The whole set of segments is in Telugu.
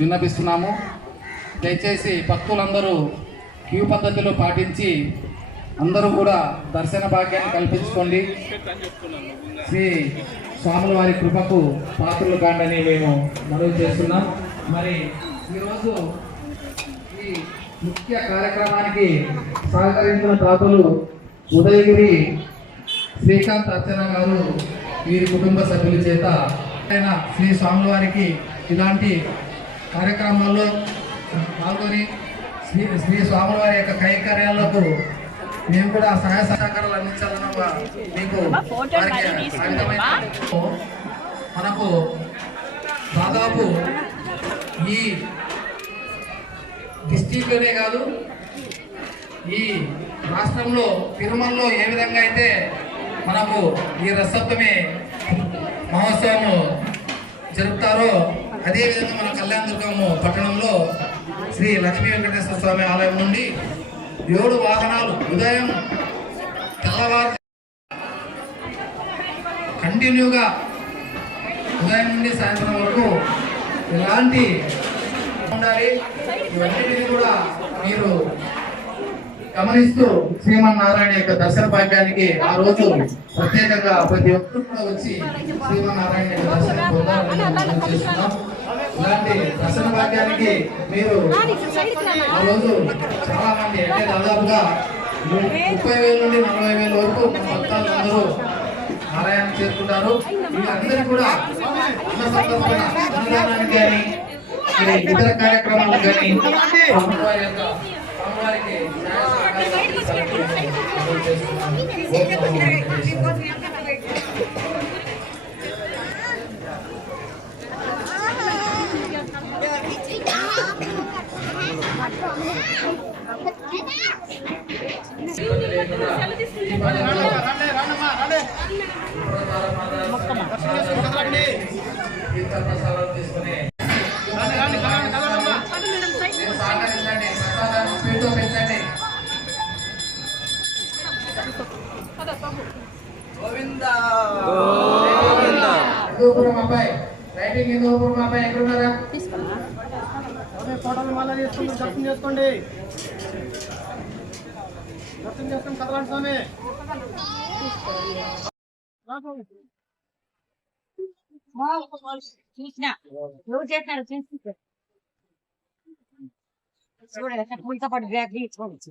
విన్నపిస్తున్నాము. దయచేసి భక్తులందరూ క్యూ పద్ధతిలో పాటించి అందరూ కూడా దర్శన భాగ్యాన్ని కల్పించుకోండి. శ్రీ స్వాముల వారి కృపకు పాత్రలు కాండని మేము మనవి చేస్తున్నాం. మరి ఈరోజు ఈ ముఖ్య కార్యక్రమానికి సహకరించిన దాతలు ఉదయగిరి శ్రీకాంత్ అర్చన గారు వీరి కుటుంబ సభ్యుల చేత శ్రీ శ్రీ స్వామివారికి ఇలాంటి కార్యక్రమాల్లో పాల్గొని శ్రీ శ్రీ స్వామివారి యొక్క కైంకర్యాలకు మేము కూడా సహాయ సహకారాలు అందించాలని ఒక మీకు మనకు దాదాపు ఈ డిస్టిక్లోనే కాదు ఈ రాష్ట్రంలో తిరుమలలో ఏ విధంగా అయితే మనకు ఈ రసప్తమి మహోత్సవము జరుపుతారో అదేవిధంగా మన కళ్యాణదుర్గము పట్టణంలో శ్రీ లక్ష్మీ వెంకటేశ్వర స్వామి ఆలయం నుండి ఏడు వాహనాలు ఉదయం తెల్లవారు కంటిన్యూగా ఉదయం నుండి సాయంత్రం వరకు ఎలాంటి ఉండాలి? ఇవన్నీ కూడా మీరు గమనిస్తూ శ్రీమన్నారాయణ యొక్క దర్శన భాగ్యానికి ఆ రోజు ప్రత్యేకంగా ప్రతి ఒక్కరు కూడా వచ్చి శ్రీమన్నారాయణ యొక్క దర్శనం పొందాలని చేస్తున్నాం ఇలాంటి దర్శన భాగ్యానికి మీరు ఆ రోజు చాలా మంది అంటే దాదాపుగా ముప్పై వేల నుండి నలభై వేల వరకు భక్తాలు అందరూ నారాయణ చేరుకుంటారు. వీళ్ళందరూ కూడా అన్న సందర్భంగా అన్నదానానికి కానీ ఇతర కార్యక్రమాలకు కానీ అమ్మవారి యొక్క అమ్మవారికి చేస్తున్నాము. హిందూపురం అబ్బాయి రైటింగ్ హిందూపురం అబ్బాయి ఎక్కడున్నారా? ఫోటోలు మళ్ళీ చేసుకోండి దర్శనం చేసుకోండి. దర్శనం చేసుకొని కదలండి స్వామి. చూసిన. ఎవరు చేస్తున్నారు? చూసి. చూడండి పుల్తో పాటు బ్యాగ్ తీసుకోవచ్చు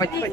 बचपन